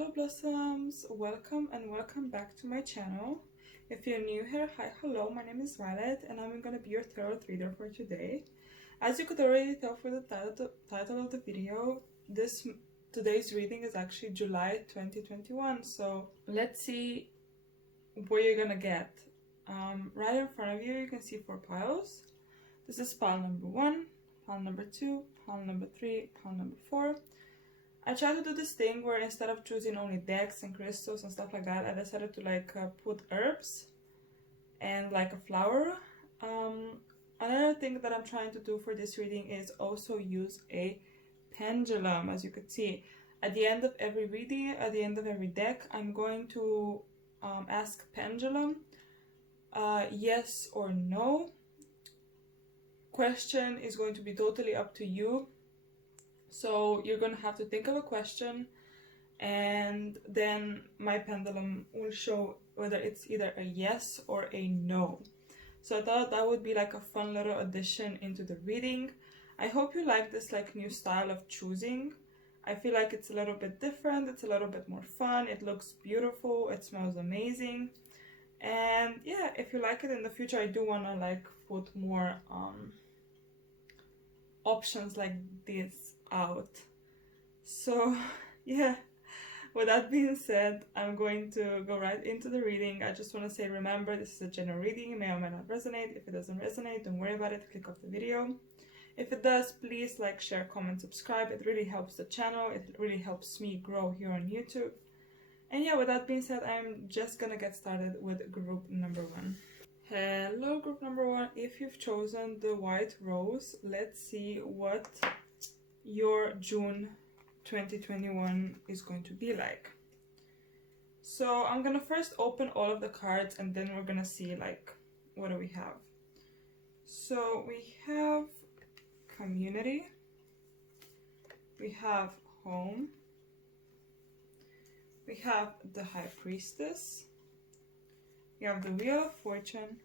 Hello Blossoms, welcome and welcome back to my channel. If you're new here, hi, hello, my name is Violet and I'm gonna be your tarot reader for today. As you could already tell from the title of the video, today's reading is actually July 2021, so let's see what you're gonna get. Right in front of you, you can see 4 piles. This is pile number 1, pile number 2, pile number 3, pile number 4. I tried to do this thing where instead of choosing only decks and crystals and stuff like that, I decided to put herbs and like a flower. Another thing that I'm trying to do for this reading is also use a pendulum. As you could see, at the end of every reading, at the end of every deck, I'm going to ask pendulum yes or no. Question is going to be totally up to you. So you're going to have to think of a question and then my pendulum will show whether it's either a yes or a no. So I thought that would be like a fun little addition into the reading. I hope you like this new style of choosing. I feel like it's a little bit different, it's a little bit more fun, it looks beautiful, it smells amazing. And yeah, if you like it in the future, I do want to put more options like this out. So yeah, with that being said, I'm going to go right into the reading. I just want to say, remember, this is a general reading. It may or may not resonate. If it doesn't resonate, don't worry about it, click off the video. If it does, please like, share, comment, subscribe. It really helps the channel, it really helps me grow here on YouTube. And yeah, with that being said, I'm just gonna get started with group number 1. Hello group number 1. If you've chosen the white rose, let's see what your June 2021 is going to be like. So I'm gonna first open all of the cards and then we're gonna see what do we have. So we have community, we have home, we have the High Priestess, we have the Wheel of Fortune,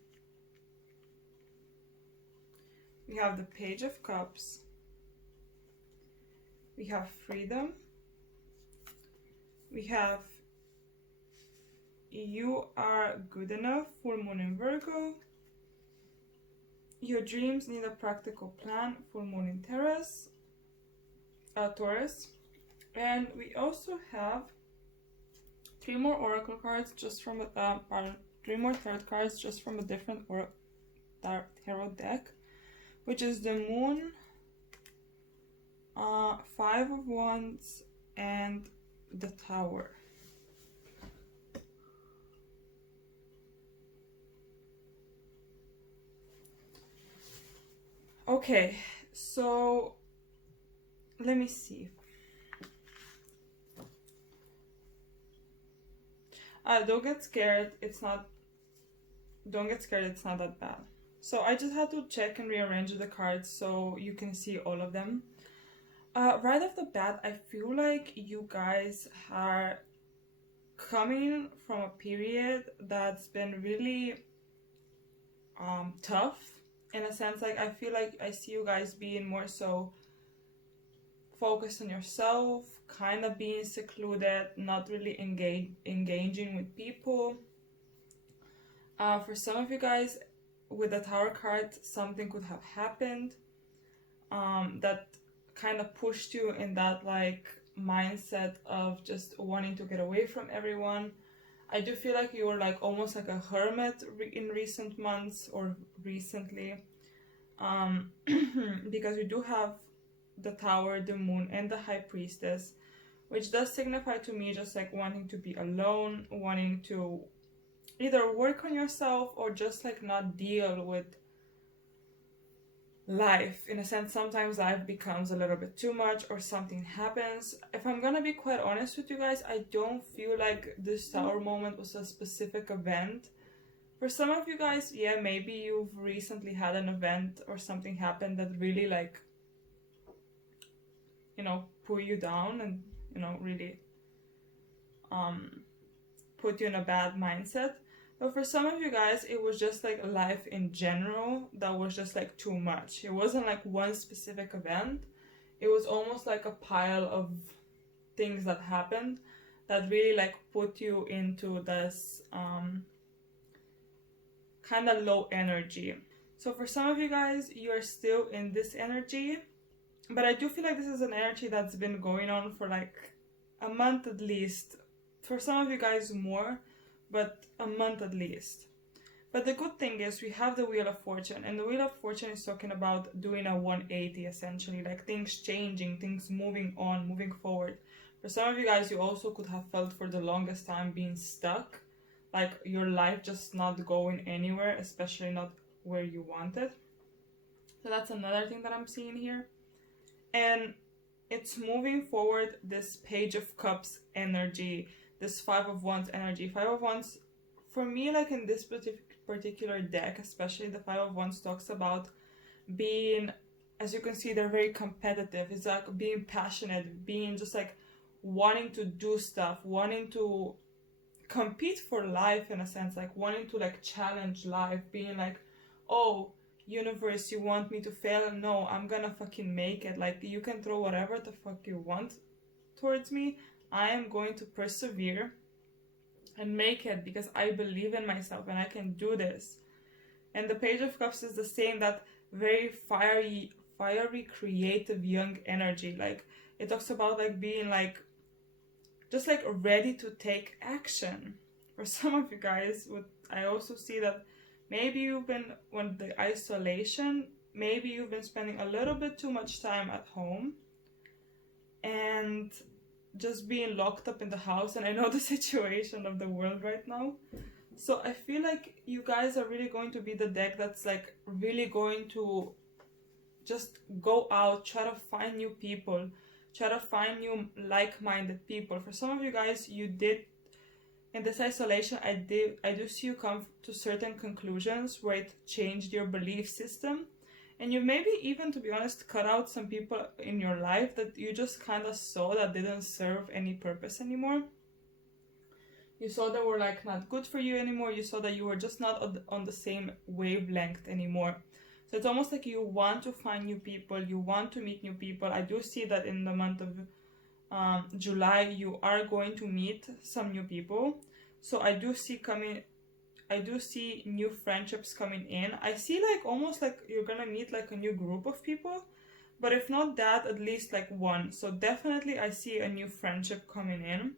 we have the Page of Cups, we have freedom, we have you are good enough, full moon in Virgo, your dreams need a practical plan, full moon in Taurus, and we also have 3 more oracle cards just from 3 more tarot cards just from a different tarot deck, which is the Moon, 5 of Wands, and the Tower. Okay, so let me see. Don't get scared, it's not that bad. So I just had to check and rearrange the cards so you can see all of them. Right off the bat, I feel like you guys are coming from a period that's been really tough, in a sense. I feel like I see you guys being more so focused on yourself, kind of being secluded, not really engaging with people. For some of you guys, with the Tower card, something could have happened that kind of pushed you in that mindset of just wanting to get away from everyone. I do feel like you were almost like a hermit in recent months or recently, because you do have the Tower, the Moon, and the High Priestess, which does signify to me just wanting to be alone, wanting to either work on yourself or just not deal with life. In a sense, sometimes life becomes a little bit too much or something happens. If I'm gonna be quite honest with you guys, I don't feel like this Tower moment was a specific event. For some of you guys, yeah, maybe you've recently had an event or something happened that really pull you down and really put you in a bad mindset. But for some of you guys, it was just life in general that was just too much. It wasn't one specific event. It was almost like a pile of things that happened that really like put you into this kind of low energy. So for some of you guys, you are still in this energy, but I do feel like this is an energy that's been going on for like a month at least. For some of you guys more, but a month at least. But the good thing is we have the Wheel of Fortune, and the Wheel of Fortune is talking about doing a 180 essentially, like things changing, things moving on, moving forward. For some of you guys, you also could have felt for the longest time being stuck, like your life just not going anywhere, especially not where you want it. So that's another thing that I'm seeing here. And it's moving forward, this Page of Cups energy, this Five of Wands energy. Five of Wands, for me, like in this particular deck, especially the Five of Wands talks about being, as you can see, they're very competitive. It's like being passionate, being just like wanting to do stuff, wanting to compete for life in a sense, like wanting to like challenge life, being like, oh, universe, you want me to fail? No, I'm gonna fucking make it. Like, you can throw whatever the fuck you want towards me. I am going to persevere and make it because I believe in myself and I can do this. And the Page of Cups is the same, that very fiery, creative, young energy. Like, it talks about like being like just like ready to take action. For some of you guys, I also see that maybe you've been, when the isolation, maybe you've been spending a little bit too much time at home and just being locked up in the house. And I know the situation of the world right now. So I feel like you guys are really going to be the deck that's like really going to just go out, try to find new people, try to find new like-minded people. For some of you guys, you did, in this isolation, I do see you come to certain conclusions where it changed your belief system. And you maybe even, to be honest, cut out some people in your life that you just kind of saw that didn't serve any purpose anymore. You saw that were like not good for you anymore. You saw that you were just not on the same wavelength anymore. So it's almost like you want to find new people, you want to meet new people. I do see that in the month of July, you are going to meet some new people. So I do see new friendships coming in. I see like almost like you're gonna meet like a new group of people, but if not that, at least like one. So definitely I see a new friendship coming in.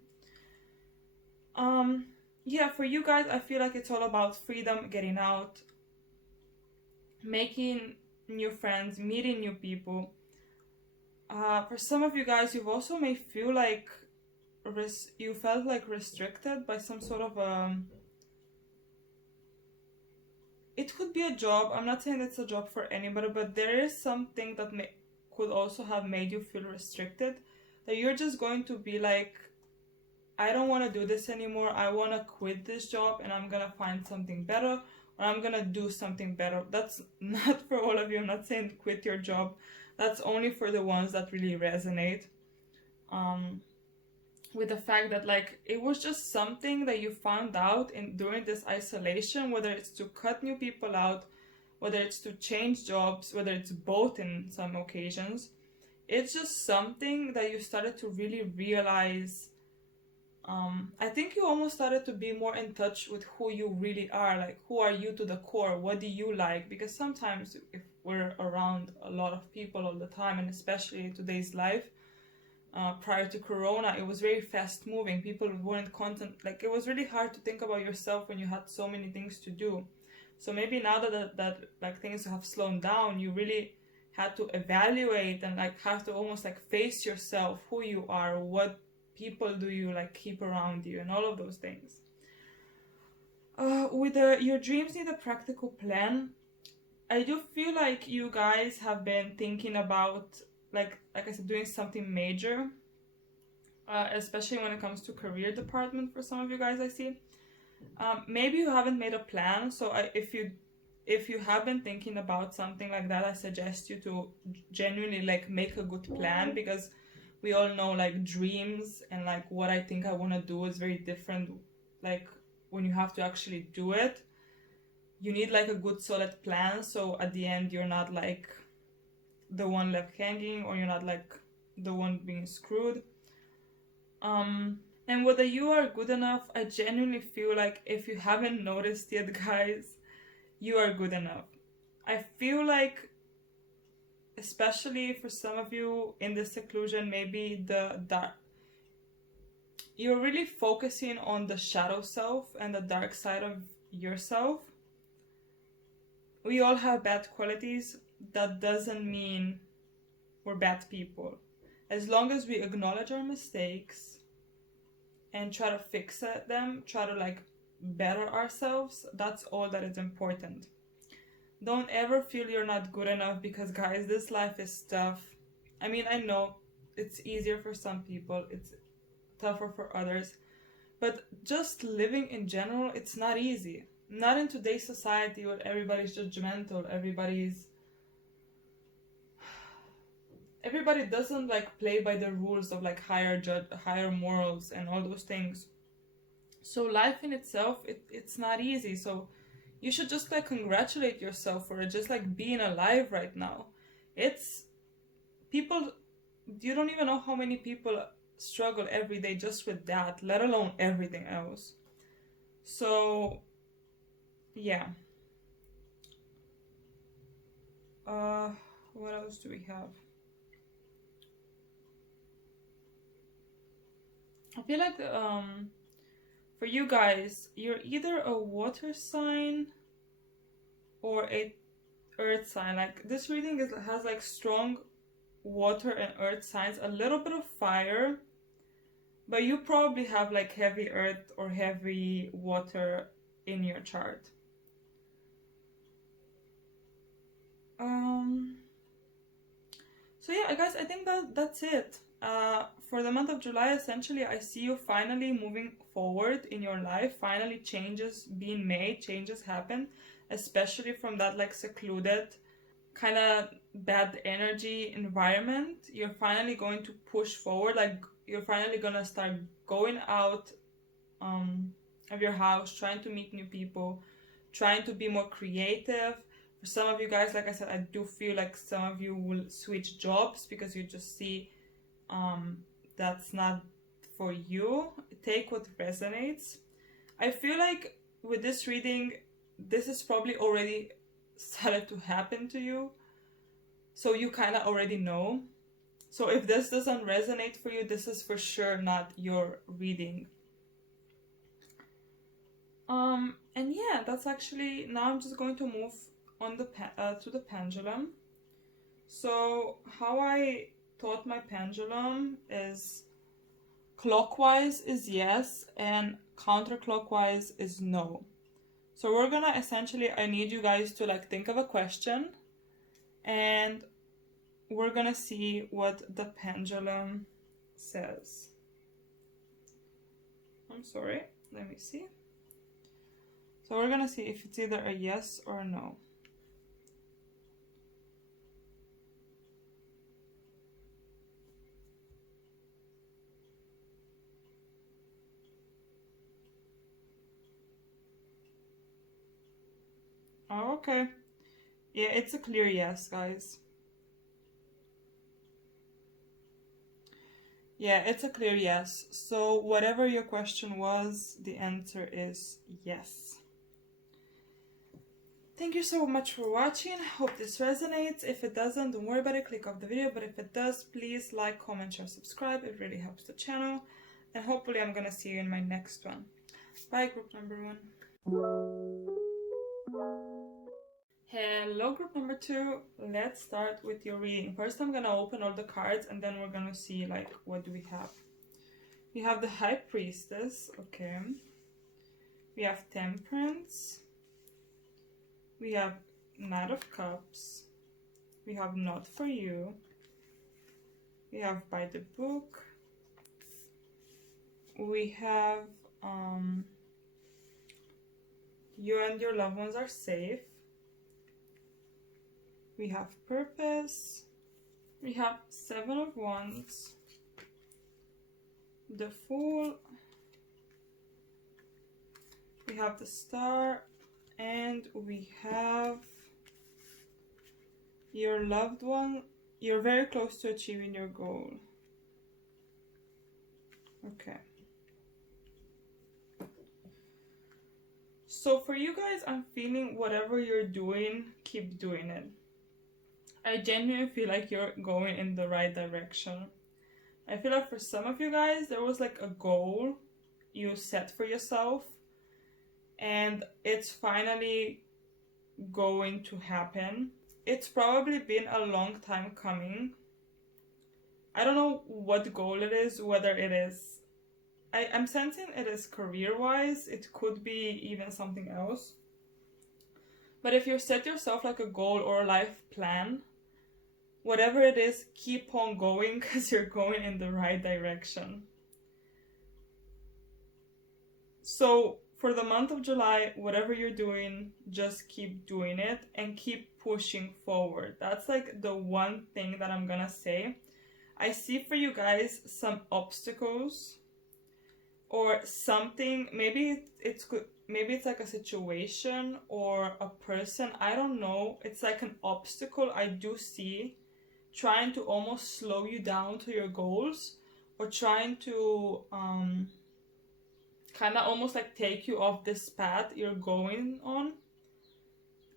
Yeah, for you guys, I feel like it's all about freedom, getting out, making new friends, meeting new people. For some of you guys, you've also may feel like you felt like restricted by some sort of it could be a job. I'm not saying it's a job for anybody, but there is something that could also have made you feel restricted, that you're just going to be like, I don't want to do this anymore. I want to quit this job and I'm gonna find something better, or I'm gonna do something better. That's not for all of you. I'm not saying quit your job. That's only for the ones that really resonate with the fact that like it was just something that you found out during this isolation, whether it's to cut new people out, whether it's to change jobs, whether it's both in some occasions. It's just something that you started to really realize. I think you almost started to be more in touch with who you really are, like who are you to the core, what do you like? Because sometimes if we're around a lot of people all the time, and especially in today's life, prior to Corona, it was very fast moving. People weren't like it was really hard to think about yourself when you had so many things to do. So maybe now that like things have slowed down, you really had to evaluate and like have to almost like face yourself, who you are, what people do you like keep around you, and all of those things. With your dreams need a practical plan. I do feel like you guys have been thinking about like I said, doing something major, especially when it comes to career department. For some of you guys, I see. Maybe you haven't made a plan. So if you have been thinking about something like that, I suggest you to genuinely like make a good plan, because we all know like dreams and like what I think I want to do is very different. Like when you have to actually do it, you need like a good solid plan, so at the end you're not like the one left hanging, or you're not like the one being screwed. And whether you are good enough, I genuinely feel like if you haven't noticed yet, guys, you are good enough. I feel like, especially for some of you in the seclusion, maybe the dark, you're really focusing on the shadow self and the dark side of yourself. We all have bad qualities. That doesn't mean we're bad people. As long as we acknowledge our mistakes and try to fix them, try to like better ourselves, that's all that is important. Don't ever feel you're not good enough, because guys, this life is tough. I mean, I know it's easier for some people, it's tougher for others, but just living in general, it's not easy. Not in today's society where everybody's judgmental, everybody doesn't like play by the rules of like higher morals and all those things. So life in itself, it's not easy. So you should just like congratulate yourself for just like being alive right now. It's people, you don't even know how many people struggle every day just with that, let alone everything else. So yeah. What else do we have? I feel like for you guys, you're either a water sign or a earth sign. Like this reading has like strong water and earth signs, a little bit of fire, but you probably have like heavy earth or heavy water in your chart. So yeah, guys, I think that's it. For the month of July, essentially, I see you finally moving forward in your life. Finally, changes being made, changes happen, especially from that like secluded, kind of bad energy environment. You're finally going to push forward. Like you're finally gonna start going out of your house, trying to meet new people, trying to be more creative. For some of you guys, like I said, I do feel like some of you will switch jobs because you just see that's not for you. Take what resonates. I feel like with this reading, this is probably already started to happen to you, so you kind of already know. So if this doesn't resonate for you, this is for sure not your reading. And yeah, that's actually, now I'm just going to move on to the pendulum. So how I taught my pendulum is clockwise is yes and counterclockwise is no. So we're gonna essentially, I need you guys to like think of a question and we're gonna see what the pendulum says. I'm sorry, let me see. So we're gonna see if it's either a yes or a no. Oh, okay. Yeah, it's a clear yes, guys. Yeah, it's a clear yes. So whatever your question was, the answer is yes. Thank you so much for watching. Hope this resonates. If it doesn't, don't worry about it, click off the video. But if it does, please like, comment, share, subscribe. It really helps the channel. And hopefully I'm gonna see you in my next one. Bye, group number 1. Hello, group number 2. Let's start with your reading. First, I'm gonna open all the cards and then we're gonna see like what do we have. We have the High Priestess, okay. We have Temperance. We have Knight of Cups. We have Not For You. We have By the Book. We have You and Your Loved Ones Are Safe. We have Purpose. We have Seven of Wands. The Fool. We have the Star. And we have your loved one. You're very close to achieving your goal. Okay. So for you guys, I'm feeling whatever you're doing, keep doing it. I genuinely feel like you're going in the right direction. I feel like for some of you guys, there was like a goal you set for yourself, and it's finally going to happen. It's probably been a long time coming. I don't know what goal it is, whether it is... I'm sensing it is career-wise. It could be even something else. But if you set yourself like a goal or a life plan, whatever it is, keep on going because you're going in the right direction. So for the month of July, whatever you're doing, just keep doing it and keep pushing forward. That's like the one thing that I'm gonna say. I see for you guys some obstacles or something. Maybe it's like a situation or a person. I don't know. It's like an obstacle I do see trying to almost slow you down to your goals, or trying to kind of almost like take you off this path you're going on.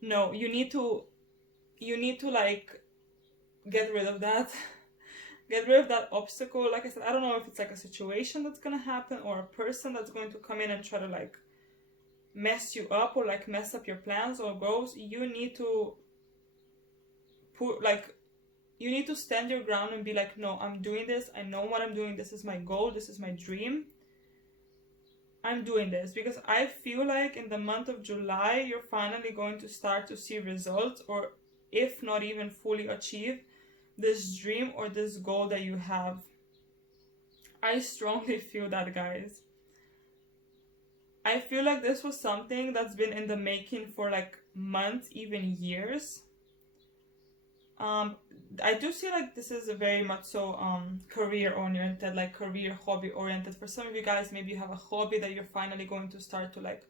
No, you need to like get rid of that. Get rid of that obstacle. Like I said, I don't know if it's like a situation that's gonna happen or a person that's going to come in and try to like mess you up or like mess up your plans or goals. You need to you need to stand your ground and be like, no, I'm doing this. I know what I'm doing. This is my goal. This is my dream. I'm doing this because I feel like in the month of July, you're finally going to start to see results, or if not even fully achieve this dream or this goal that you have. I strongly feel that, guys. I feel like this was something that's been in the making for like months, even years. I do see like this is a very much so career oriented, like career hobby oriented. For some of you guys, maybe you have a hobby that you're finally going to start to like,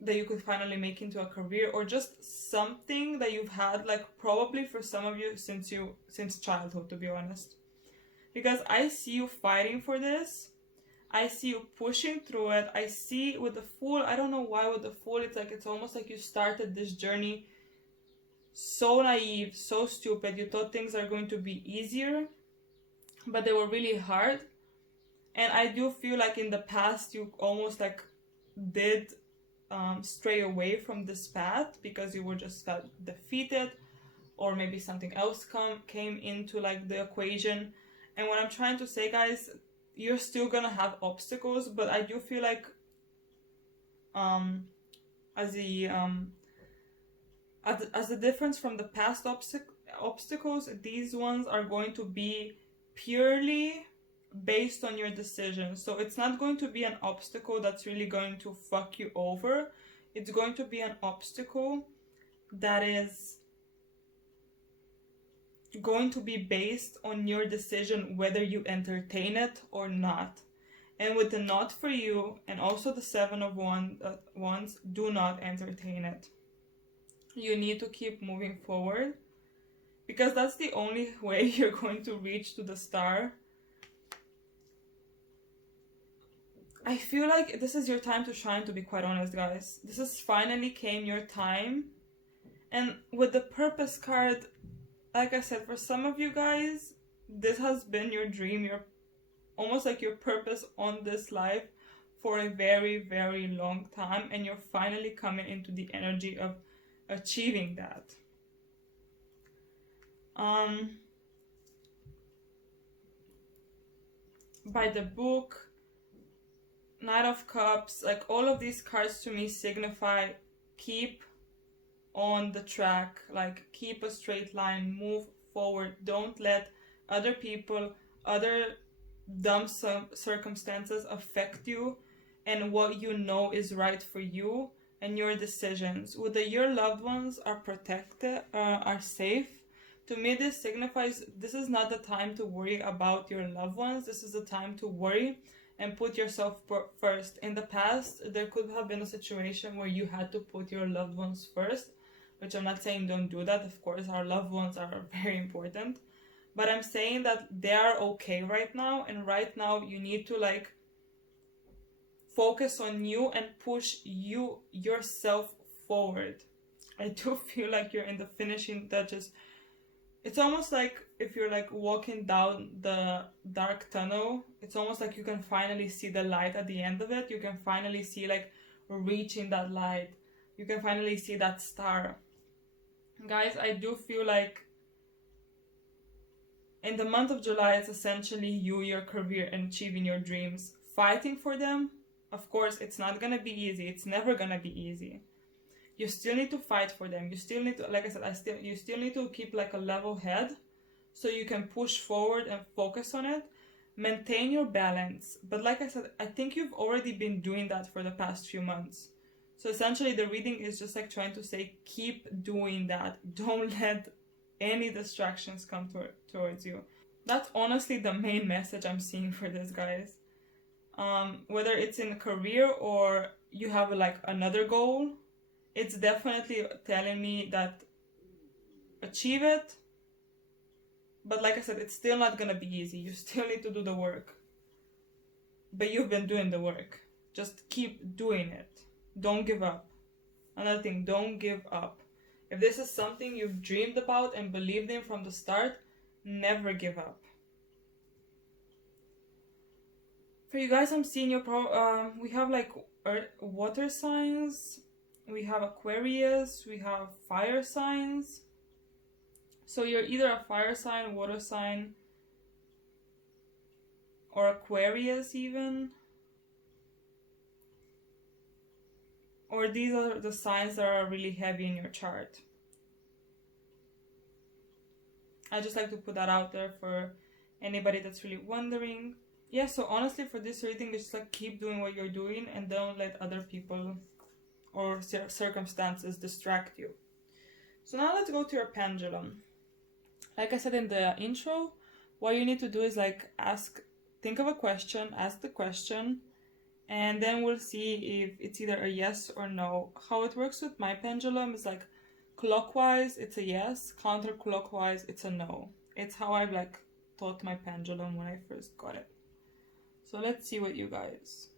that you could finally make into a career, or just something that you've had like probably for some of you since childhood, to be honest. Because I see you fighting for this. I see you pushing through it. I see with the Fool, I don't know why with the Fool, it's like it's almost like you started this journey so naive, so stupid. You thought things are going to be easier, but they were really hard. And I do feel like in the past you almost like did stray away from this path because you were just felt defeated, or maybe something else came into like the equation. And what I'm trying to say, guys, you're still gonna have obstacles, but I do feel like as the difference from the past obstacles, these ones are going to be purely based on your decision. So it's not going to be an obstacle that's really going to fuck you over. It's going to be an obstacle that is going to be based on your decision whether you entertain it or not. And with the not for you and also the 7 of wands, do not entertain it. You need to keep moving forward, because that's the only way you're going to reach to the star. I feel like this is your time to shine, to be quite honest, guys. This is finally came your time. And with the Purpose card, like I said, for some of you guys, this has been your dream, your almost like your purpose on this life for a very, very long time, and you're finally coming into the energy of achieving that. By the Book, Knight of Cups, like all of these cards to me signify keep on the track, like keep a straight line, move forward. Don't let other people, other dumb circumstances affect you and what you know is right for you and your decisions. Whether your loved ones are protected, are safe. To me, this signifies this is not the time to worry about your loved ones. This is the time to worry and put yourself first. In the past, there could have been a situation where you had to put your loved ones first, which I'm not saying don't do that. Of course, our loved ones are very important. But I'm saying that they are okay right now, and right now you need to like focus on you and push yourself forward. I do feel like you're in the finishing touches. It's almost like if you're like walking down the dark tunnel, it's almost like you can finally see the light at the end of it. You can finally see like reaching that light. You can finally see that star. Guys, I do feel like in the month of July, it's essentially you, your career, and achieving your dreams. Fighting for them, of course, it's not gonna be easy. It's never gonna be easy. You still need to fight for them. You still need to, like I said, you still need to keep like a level head so you can push forward and focus on it. Maintain your balance. But like I said, I think you've already been doing that for the past few months. So essentially the reading is just like trying to say, keep doing that. Don't let any distractions come towards you. That's honestly the main message I'm seeing for this, guys. Whether it's in a career or you have like another goal, it's definitely telling me that achieve it. But like I said, it's still not gonna be easy. You still need to do the work. But you've been doing the work. Just keep doing it. Don't give up. Another thing, don't give up. If this is something you've dreamed about and believed in from the start, never give up. For you guys, I'm seeing we have like water signs, we have Aquarius, we have fire signs. So you're either a fire sign, water sign, or Aquarius even. Or these are the signs that are really heavy in your chart. I just like to put that out there for anybody that's really wondering. Yeah, so honestly for this reading, it's just like keep doing what you're doing and don't let other people or circumstances distract you. So now let's go to your pendulum. Like I said in the intro, what you need to do is like think of a question, ask the question, and then we'll see if it's either a yes or no. How it works with my pendulum is like clockwise, it's a yes, counterclockwise, it's a no. It's how I've like taught my pendulum when I first got it. So let's see what you guys.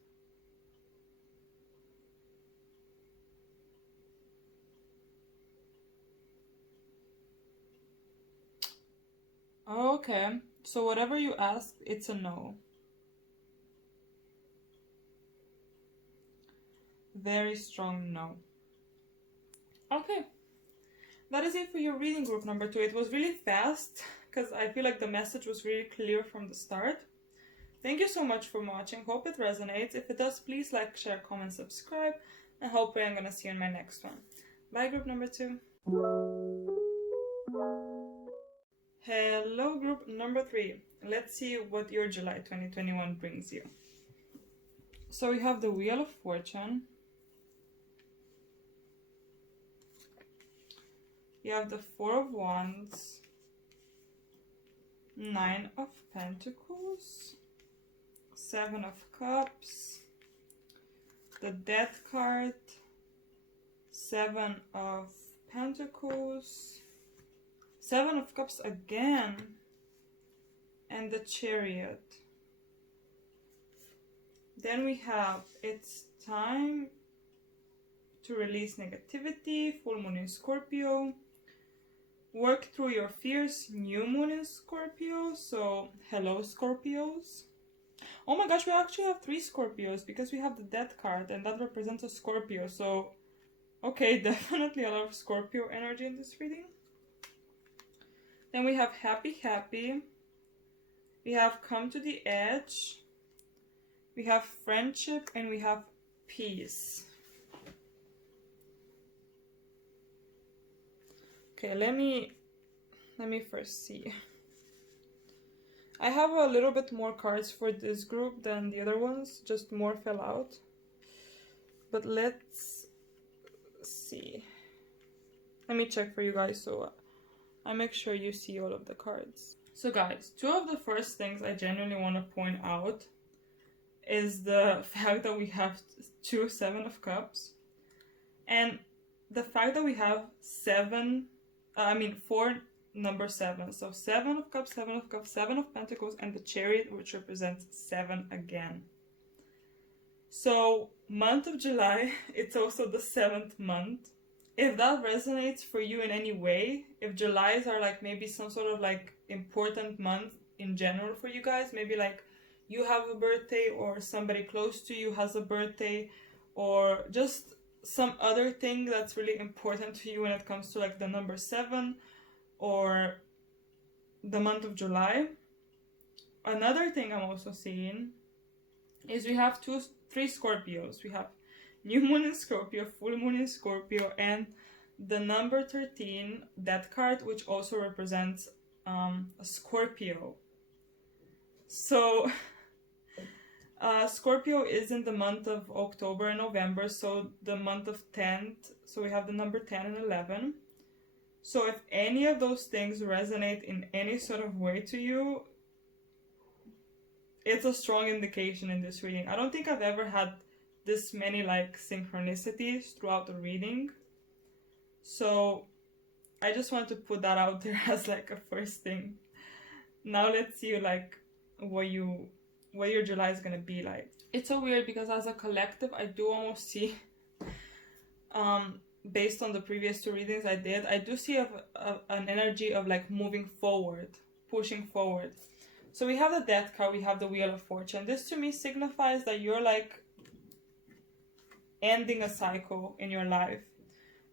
Okay, so whatever you ask, it's a no. Very strong no. Okay, that is it for your reading group number 2. It was really fast because I feel like the message was really clear from the start. Thank you so much for watching. Hope it resonates. If it does, please like, share, comment, subscribe, and hopefully I'm gonna see you in my next one. Bye, group number 2. Hello, group number 3. Let's see what your July 2021 brings you. So we have the Wheel of Fortune. You have the Four of Wands, Nine of Pentacles, Seven of Cups, the Death card, Seven of Pentacles, Seven of Cups again, and the Chariot. Then we have it's time to release negativity, full moon in Scorpio. Work through your fears, new moon in Scorpio. So hello Scorpios. Oh my gosh, we actually have 3 Scorpios because we have the Death card and that represents a Scorpio. So okay, definitely a lot of Scorpio energy in this reading. Then we have happy happy. We have come to the edge. We have friendship and we have peace. Okay, let me first see. I have a little bit more cards for this group than the other ones, just more fell out. But let's see. Let me check for you guys so I make sure you see all of the cards. So guys, 2 of the first things I genuinely want to point out is the fact that we have 2 Seven of Cups. And the fact that we have 4 number 7. So 7 of Cups, 7 of Cups, 7 of Pentacles, and the Chariot, which represents 7 again. So month of July, it's also the 7th month. If that resonates for you in any way, if Julys are like maybe some sort of like important month in general for you guys, maybe like you have a birthday or somebody close to you has a birthday, or just some other thing that's really important to you when it comes to like the number 7 or the month of July. Another thing I'm also seeing is we have 3 Scorpios. We have new moon in Scorpio, full moon in Scorpio, and the number 13, that card, which also represents a Scorpio. So Scorpio is in the month of October and November, so the month of 10th, so we have the number 10 and 11. So if any of those things resonate in any sort of way to you, it's a strong indication in this reading. I don't think I've ever had this many like synchronicities throughout the reading. So I just want to put that out there as like a first thing. Now let's see like what your July is gonna be like. It's so weird because as a collective I do almost see based on the previous 2 readings I did, I do see an energy of like moving forward, pushing forward. So we have the Death card, we have the Wheel of Fortune. This to me signifies that you're like ending a cycle in your life.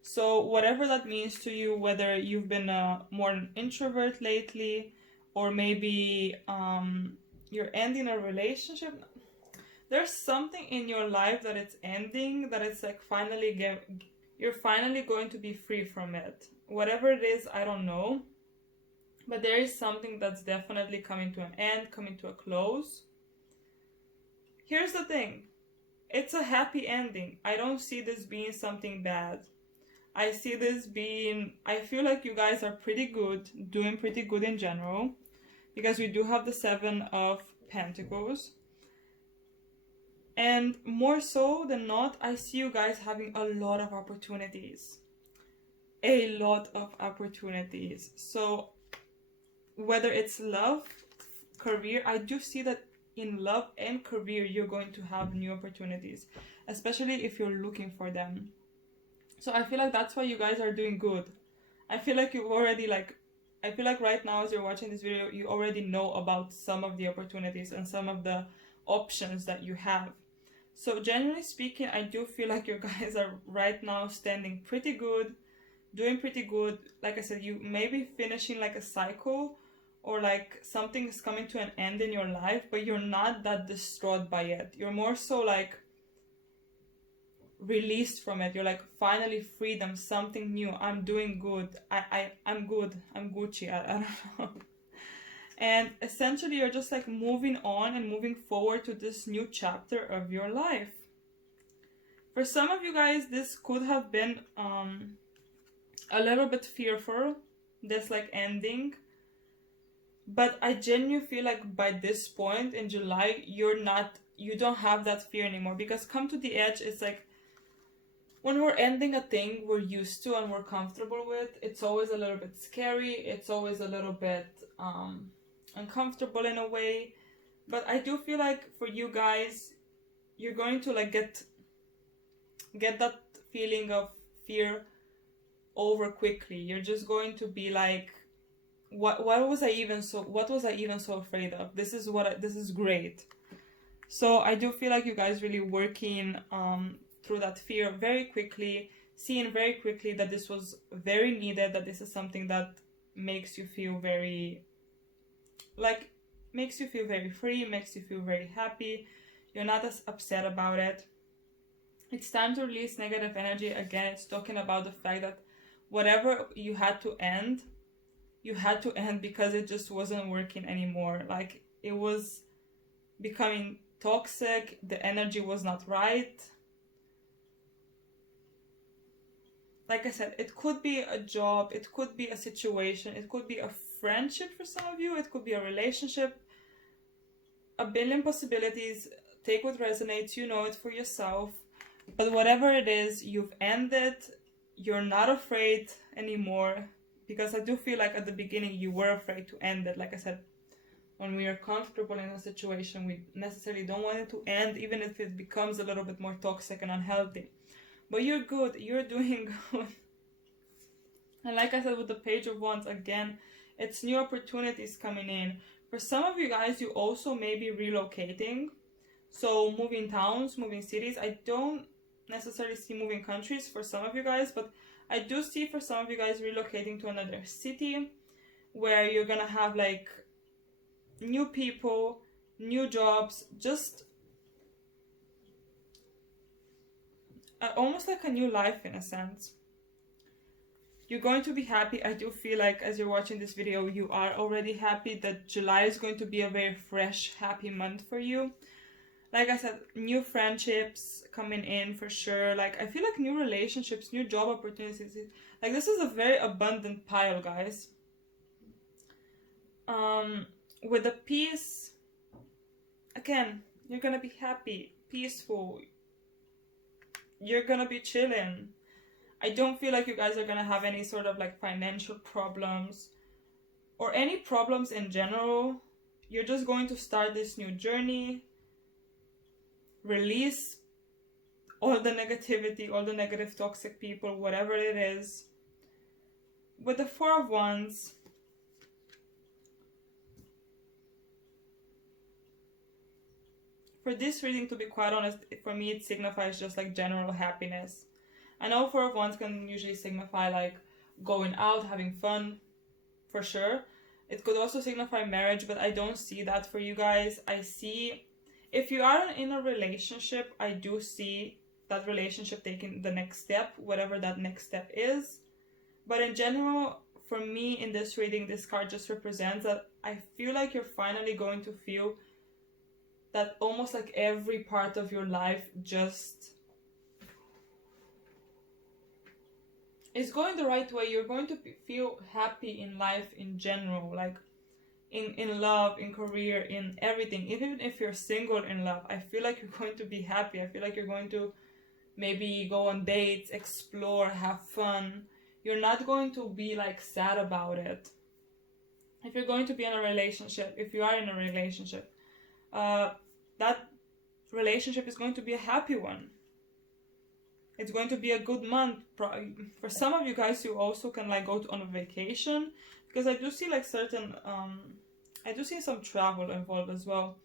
So whatever that means to you, whether you've been more an introvert lately, or maybe you're ending a relationship, there's something in your life that it's ending, that it's like you're finally going to be free from it. Whatever it is, I don't know. But there is something that's definitely coming to an end, coming to a close. Here's the thing. It's a happy ending. I don't see this being something bad. I see this being... I feel like you guys are pretty good, doing pretty good in general. Because we do have the 7 of Pentacles. And more so than not, I see you guys having a lot of opportunities. A lot of opportunities. So whether it's love, career, I do see that in love and career you're going to have new opportunities, especially if you're looking for them. So I feel like that's why you guys are doing good. I feel like you've already I feel like right now as you're watching this video, you already know about some of the opportunities and some of the options that you have. So generally speaking, I do feel like you guys are right now standing pretty good, doing pretty good. Like I said, you may be finishing like a cycle, or like something is coming to an end in your life, but you're not that distraught by it. You're more so like released from it. You're like finally freedom, something new. I'm doing good. I'm good. I'm Gucci. I don't know. And essentially you're just like moving on and moving forward to this new chapter of your life. For some of you guys, this could have been a little bit fearful, this like ending. But I genuinely feel like by this point in July, you don't have that fear anymore. Because come to the edge, it's like when we're ending a thing we're used to and we're comfortable with, it's always a little bit scary. It's always a little bit uncomfortable in a way. But I do feel like for you guys, you're going to like get that feeling of fear over quickly. You're just going to be like, what was I even so afraid of? This is great. So I do feel like you guys really working through that fear very quickly, seeing very quickly that this was very needed, that this is something that makes you feel very free, makes you feel very happy. You're not as upset about it. It's time to release negative energy. Again, it's talking about the fact that whatever you had to end because it just wasn't working anymore. Like, it was becoming toxic, the energy was not right. Like I said, it could be a job, it could be a situation, it could be a friendship for some of you, it could be a relationship. A billion possibilities. Take what resonates, you know it for yourself. But whatever it is, you've ended. You're not afraid anymore. Because I do feel like at the beginning you were afraid to end it. Like I said, when we are comfortable in a situation, we necessarily don't want it to end, even if it becomes a little bit more toxic and unhealthy. But you're good, you're doing good. And like I said, with the Page of Wands, again, it's new opportunities coming in. For some of you guys, you also may be relocating. So moving towns, moving cities. I don't necessarily see moving countries for some of you guys, but I do see for some of you guys relocating to another city where you're gonna have like new people, new jobs, just almost like a new life in a sense. You're going to be happy. I do feel like as you're watching this video, you are already happy that July is going to be a very fresh, happy month for you. Like I said, new friendships coming in for sure. Like I feel like new relationships, new job opportunities. Like this is a very abundant pile, guys. With the peace, again, you're gonna be happy, peaceful. You're gonna be chilling. I don't feel like you guys are gonna have any sort of like financial problems or any problems in general. You're just going to start this new journey, release all the negativity, all the negative toxic people, whatever it is. With the Four of Wands, for this reading, to be quite honest, for me it signifies just like general happiness. I know Four of Wands can usually signify like going out, having fun, for sure. It could also signify marriage, but I don't see that for you guys. I see, if you are in a relationship, I do see that relationship taking the next step, whatever that next step is. But in general, for me in this reading, this card just represents that I feel like you're finally going to feel that almost like every part of your life just is going the right way. You're going to feel happy in life in general, like in love, in career, in everything. Even if you're single in love, I feel like you're going to be happy. I feel like you're going to maybe go on dates, explore, have fun. You're not going to be like sad about it. If you're going to be in a relationship, if you are in a relationship, that relationship is going to be a happy one. It's going to be a good month. For some of you guys, you also can like go on a vacation, because I do see like certain, I do see some travel involved as well.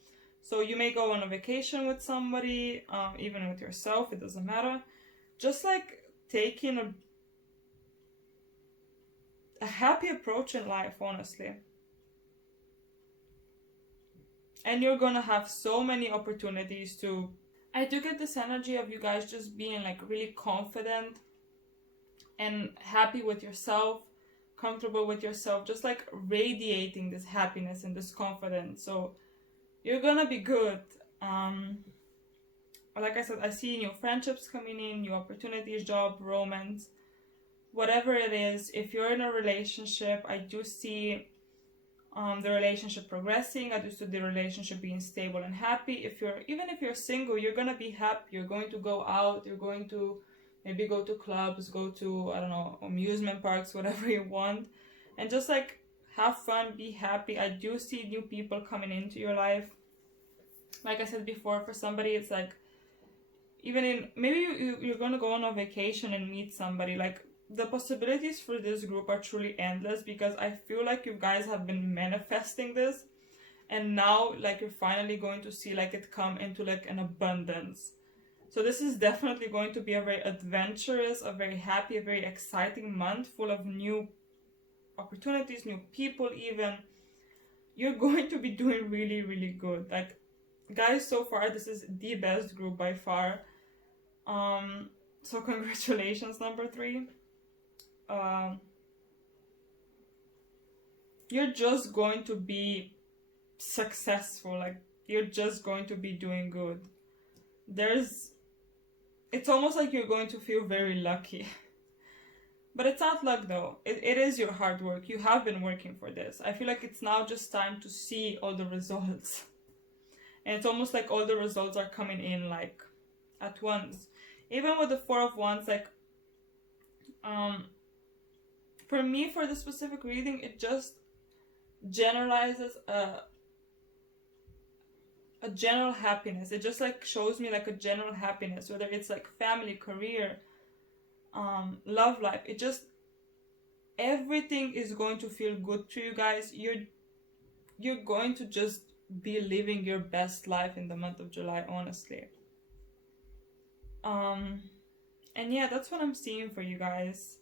So you may go on a vacation with somebody, even with yourself, it doesn't matter. Just like taking a happy approach in life, honestly. And you're gonna have so many opportunities to... I do get this energy of you guys just being like really confident and happy with yourself, comfortable with yourself, just like radiating this happiness and this confidence. So you're gonna be good. Like I said, I see new friendships coming in, new opportunities, job, romance, whatever it is. If you're in a relationship, I do see the relationship progressing. I do see the relationship being stable and happy. Even if you're single, you're gonna be happy. You're going to go out. You're going to maybe go to clubs, go to, I don't know, amusement parks, whatever you want, and just like have fun, be happy. I do see new people coming into your life. Like I said before, for somebody, it's like even in maybe you're gonna go on a vacation and meet somebody. Like the possibilities for this group are truly endless, because I feel like you guys have been manifesting this, and now like you're finally going to see like it come into like an abundance. So this is definitely going to be a very adventurous, a very happy, a very exciting month, full of new opportunities, new people even. You're going to be doing really, really good. Like, guys, so far this is the best group by far. So congratulations, number 3. You're just going to be successful. Like, you're just going to be doing good. It's almost like you're going to feel very lucky. But it's not luck though. It is your hard work. You have been working for this. I feel like it's now just time to see all the results. And it's almost like all the results are coming in like at once. Even with the Four of Wands, like for me, for this specific reading, it just generalizes a general happiness. It just like shows me like a general happiness, whether it's like family, career, love life. It just, everything is going to feel good to you guys. You're going to just be living your best life in the month of July, honestly. And yeah, that's what I'm seeing for you guys.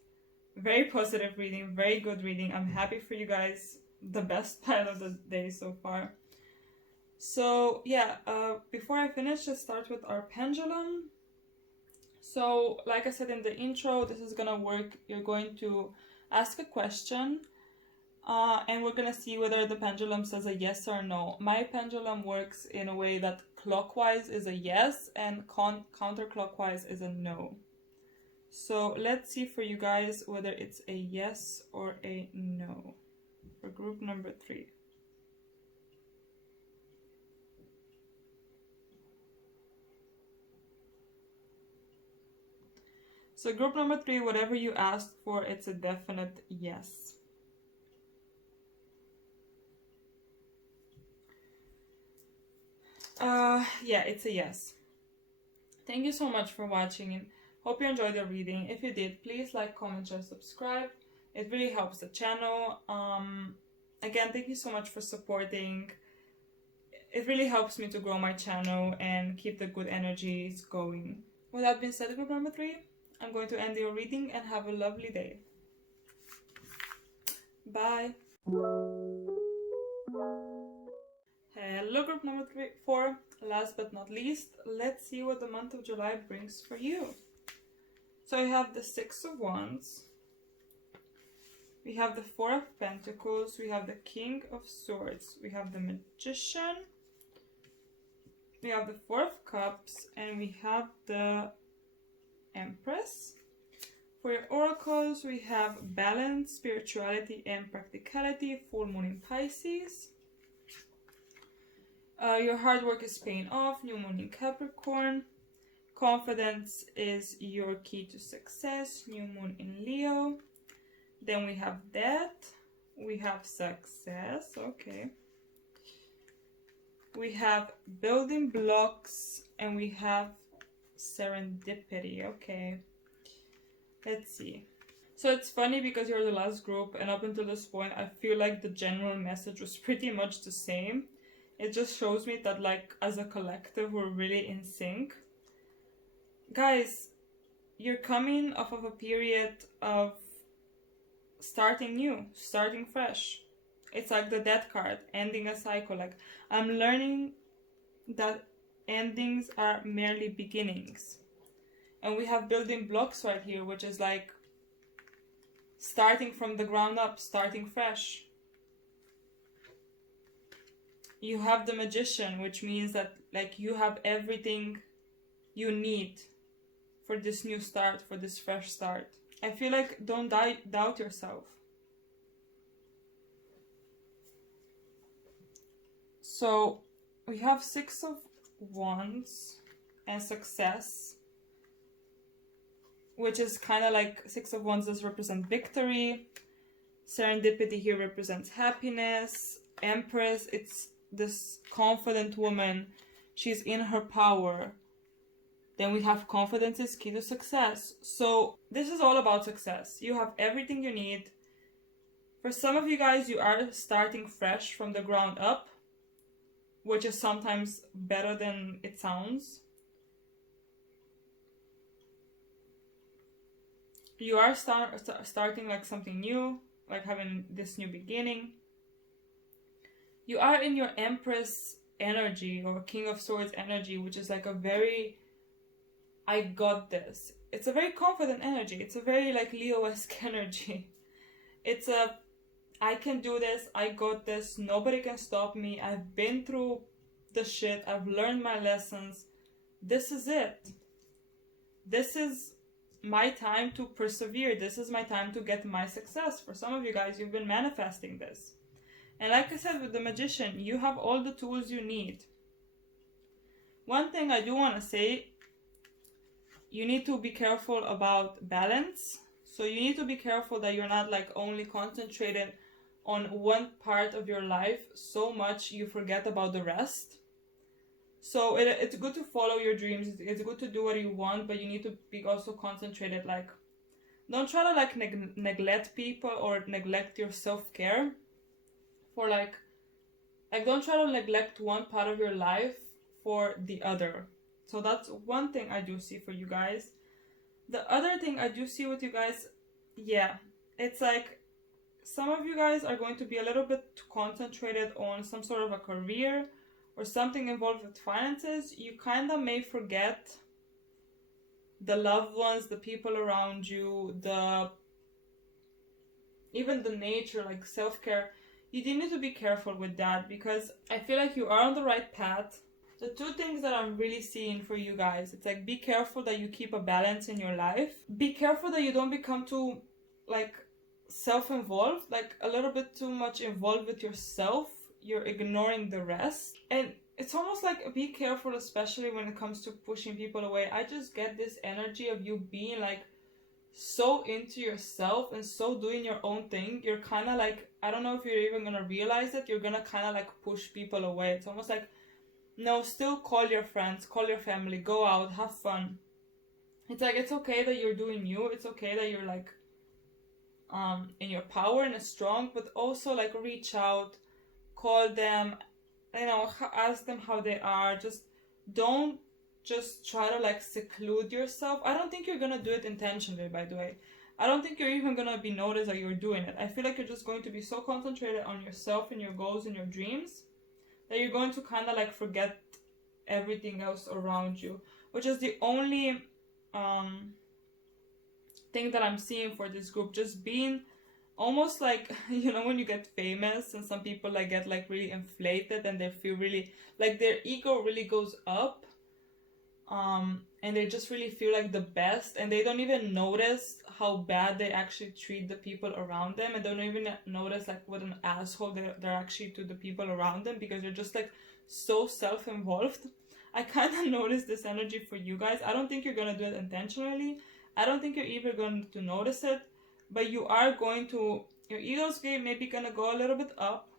Very positive reading, very good reading. I'm happy for you guys. The best part of the day so far. So yeah, before I finish, let's start with our pendulum. So like I said in the intro, this is gonna work. You're going to ask a question, and we're gonna see whether the pendulum says a yes or no. My pendulum works in a way that clockwise is a yes and counterclockwise is a no. So let's see for you guys whether it's a yes or a no for group number 3. So group number 3, whatever you asked for, it's a definite yes. Yeah, it's a yes. Thank you so much for watching, and hope you enjoyed the reading. If you did, please like, comment, share, subscribe. It really helps the channel. Again, thank you so much for supporting. It really helps me to grow my channel and keep the good energies going. With that being said, group number 3, I'm going to end your reading and have a lovely day. Bye. Hello group number 4, last but not least, let's see what the month of July brings for you. So I have the 6 of Wands, we have the 4 of Pentacles, we have the King of Swords, we have the Magician, we have the 4 of Cups, and we have the Empress. For your oracles, we have balance, spirituality, and practicality, full moon in Pisces. Your hard work is paying off, new moon in Capricorn. Confidence is your key to success, new moon in Leo. Then we have death, we have success, okay. We have building blocks, and we have serendipity, okay. Let's see. So it's funny because you're the last group, and up until this point I feel like the general message was pretty much the same. It just shows me that like as a collective we're really in sync. Guys, you're coming off of a period of starting new, starting fresh. It's like the death card, ending a cycle. Like, I'm learning that endings are merely beginnings. And we have building blocks right here, which is like starting from the ground up, starting fresh. You have the Magician, which means that like you have everything you need for this new start, for this fresh start. I feel like don't doubt yourself. So we have 6 of Wands and success, which is kind of like 6 of Wands does represent victory. Serendipity here represents happiness. Empress, it's this confident woman. She's in her power. Then we have confidence is key to success. So this is all about success. You have everything you need. For some of you guys, you are starting fresh from the ground up, which is sometimes better than it sounds. You are starting like something new, like having this new beginning. You are in your Empress energy or King of Swords energy, which is like a very, I got this. It's a very confident energy. It's a very like Leo-esque energy. It's a, I can do this, I got this, nobody can stop me, I've been through the shit, I've learned my lessons, this is it. This is my time to persevere, this is my time to get my success. For some of you guys, you've been manifesting this. And like I said with the Magician, you have all the tools you need. One thing I do want to say, you need to be careful about balance. So you need to be careful that you're not like only concentrated on one part of your life so much you forget about the rest. So it's good to follow your dreams. It's good to do what you want, but you need to be also concentrated. Like, don't try to like neglect people or neglect your self-care for like don't try to neglect one part of your life for the other. So that's one thing I do see for you guys. The other thing I do see with you guys, yeah, it's like some of you guys are going to be a little bit concentrated on some sort of a career or something involved with finances. You kind of may forget the loved ones, the people around you, even the nature, like self-care. You do need to be careful with that, because I feel like you are on the right path. The two things that I'm really seeing for you guys, it's like, be careful that you keep a balance in your life. Be careful that you don't become too like self-involved, like a little bit too much involved with yourself. You're ignoring the rest. And it's almost like, be careful, especially when it comes to pushing people away. I just get this energy of you being like so into yourself and so doing your own thing. You're kind of like, I don't know if you're even gonna realize it, you're gonna kind of like push people away. It's almost like, no, still call your friends, call your family, go out, have fun. It's like, it's okay that you're doing you. It's okay that you're like in your power and strong, but also like reach out, call them, you know, ask them how they are. Just don't just try to like seclude yourself. I don't think you're gonna do it intentionally, by the way. I don't think you're even gonna be noticed that you're doing it. I feel like you're just going to be so concentrated on yourself and your goals and your dreams that you're going to kind of like forget everything else around you, which is the only thing that I'm seeing for this group. Just being almost like, you know, when you get famous and some people like get like really inflated and they feel really like their ego really goes up, and they just really feel like the best, and they don't even notice how bad they actually treat the people around them, and they don't even notice like what an asshole they're actually to the people around them, because they're just like so self-involved. I kind of notice this energy for you guys. I don't think you're gonna do it intentionally. I don't think you're even going to notice it, but you are going to, your ego's maybe gonna go a little bit up,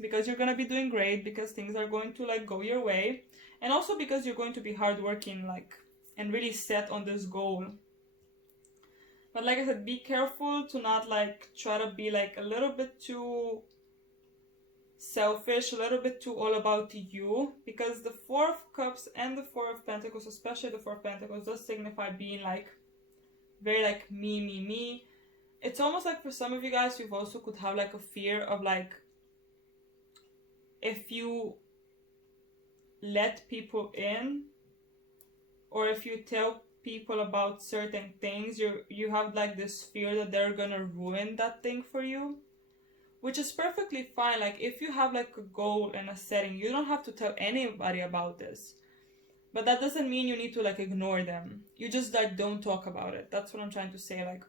because you're gonna be doing great, because things are going to like go your way, and also because you're going to be hardworking, like, and really set on this goal. But like I said, be careful to not like try to be like a little bit too selfish, a little bit too all about you, because the Four of Cups and the Four of Pentacles, especially the Four of Pentacles, does signify being like very like me. It's almost like for some of you guys, you've also could have like a fear of like, if you let people in, or if you tell people about certain things, you have like this fear that they're gonna ruin that thing for you, which is perfectly fine. Like, if you have like a goal and a setting, you don't have to tell anybody about this, but that doesn't mean you need to like ignore them. You just like don't talk about it. That's what I'm trying to say. Like,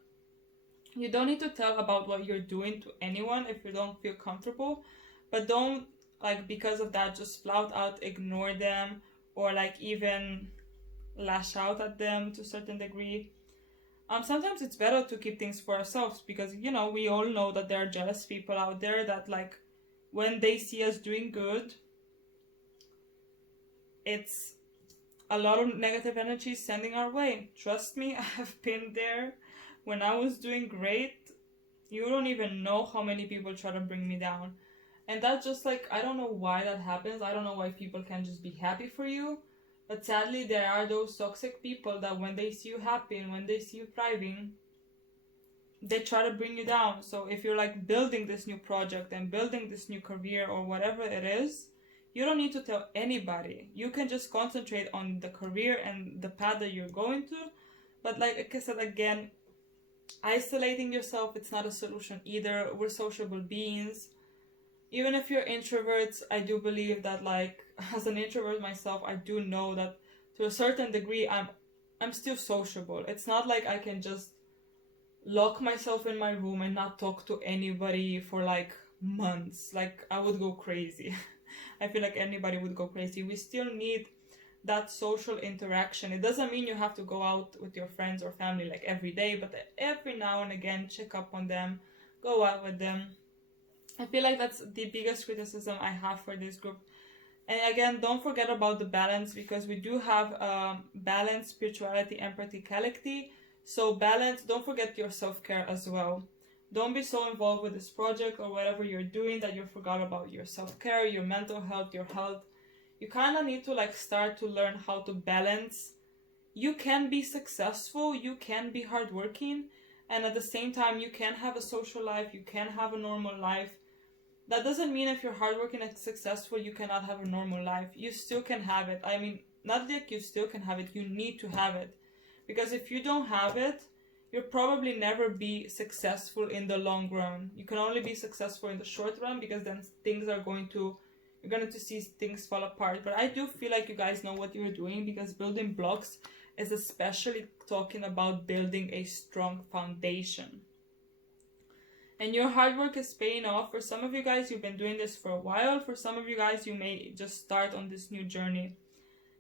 you don't need to tell about what you're doing to anyone if you don't feel comfortable, but don't like because of that just flout out, ignore them, or like even lash out at them to a certain degree. Sometimes it's better to keep things for ourselves, because, you know, we all know that there are jealous people out there that like, when they see us doing good, it's a lot of negative energy sending our way. Trust me, I have been there. When I was doing great, you don't even know how many people try to bring me down. And that's just like, I don't know why that happens. I don't know why people can't just be happy for you. But sadly, there are those toxic people that when they see you happy and when they see you thriving, they try to bring you down. So if you're like building this new project and building this new career or whatever it is, you don't need to tell anybody. You can just concentrate on the career and the path that you're going to. But like I said again, isolating yourself, it's not a solution either. We're sociable beings. Even if you're introverts, I do believe that, like, as an introvert myself, I do know that to a certain degree I'm still sociable. It's not like I can just lock myself in my room and not talk to anybody for like months. Like, I would go crazy. I feel like anybody would go crazy. We still need that social interaction. It doesn't mean you have to go out with your friends or family like every day, but every now and again check up on them, go out with them. I feel like that's the biggest criticism I have for this group. And again, don't forget about the balance, because we do have balance, spirituality, and practicality. So balance, don't forget your self-care as well. Don't be so involved with this project or whatever you're doing that you forgot about your self-care, your mental health, your health. You kind of need to like start to learn how to balance. You can be successful, you can be hardworking, and at the same time you can have a social life, you can have a normal life. That doesn't mean if you're hardworking and successful you cannot have a normal life. You still can have it. I mean, not like you still can have it, you need to have it. Because if you don't have it, you'll probably never be successful in the long run. You can only be successful in the short run, because then you're going to see things fall apart. But I do feel like you guys know what you're doing, because building blocks is especially talking about building a strong foundation. And your hard work is paying off. For some of you guys, you've been doing this for a while. For some of you guys, you may just start on this new journey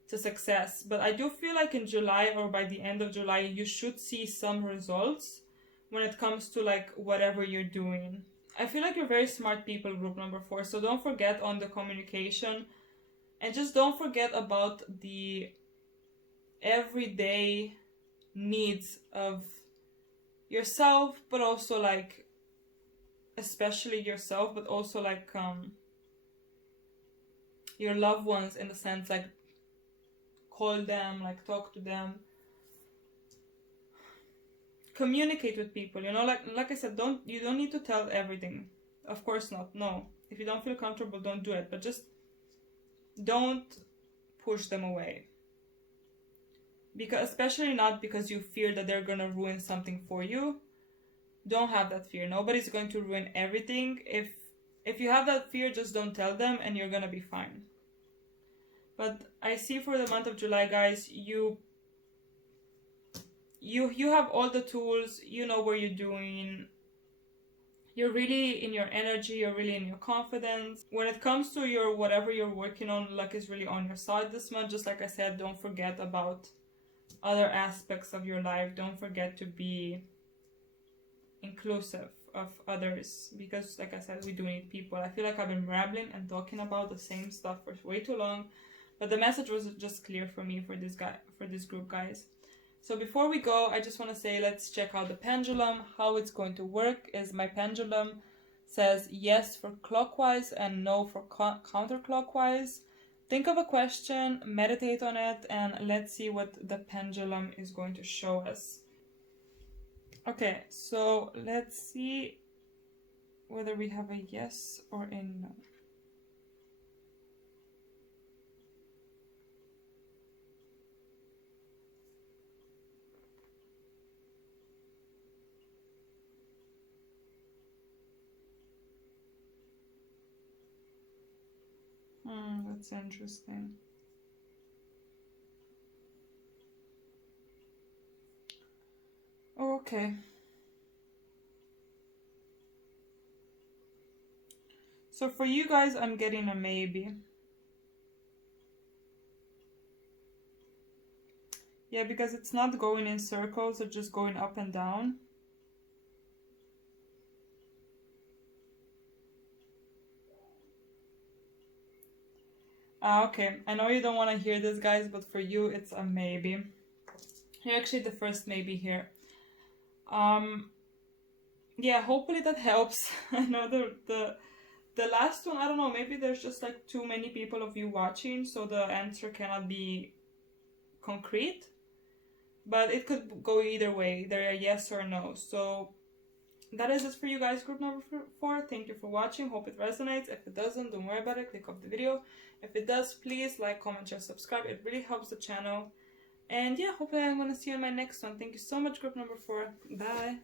to success. But I do feel like in July, or by the end of July, you should see some results when it comes to like whatever you're doing. I feel like you're very smart people, group number 4. So don't forget on the communication, and just don't forget about the everyday needs of yourself, but also like especially yourself, but also like your loved ones, in the sense like call them, like talk to them, communicate with people, you know, like I said, you don't need to tell everything, of course not. No, if you don't feel comfortable, don't do it, but just don't push them away, because especially not because you fear that they're gonna ruin something for you. Don't have that fear. Nobody's going to ruin everything. If you have that fear, just don't tell them and you're gonna be fine. But I see for the month of July, guys, you have all the tools, you know what you're doing. You're really in your energy, you're really in your confidence. When it comes to your whatever you're working on, luck is really on your side this month. Just like I said, don't forget about other aspects of your life. Don't forget to be inclusive of others, because like I said, we do need people. I feel like I've been rambling and talking about the same stuff for way too long, but the message was just clear for me for this group, guys. So before we go, I just want to say, let's check out the pendulum. How it's going to work is my pendulum says yes for clockwise and no for counterclockwise. Think of a question, meditate on it, and let's see what the pendulum is going to show us. Okay, so let's see whether we have a yes or a no. That's interesting. Okay. So for you guys, I'm getting a maybe. Yeah, because it's not going in circles, it's just going up and down. Okay, I know you don't want to hear this, guys, but for you, it's a maybe. You're actually the first maybe here. Yeah, hopefully that helps. I know the last one, I don't know, maybe there's just like too many people of you watching, so the answer cannot be concrete. But it could go either way, either a yes or a no. So that is it for you guys, group number 4. Thank you for watching. Hope it resonates. If it doesn't, don't worry about it. Click off the video. If it does, please like, comment, share, subscribe. It really helps the channel. And yeah, hopefully I'm going to see you in my next one. Thank you so much, group number 4. Bye.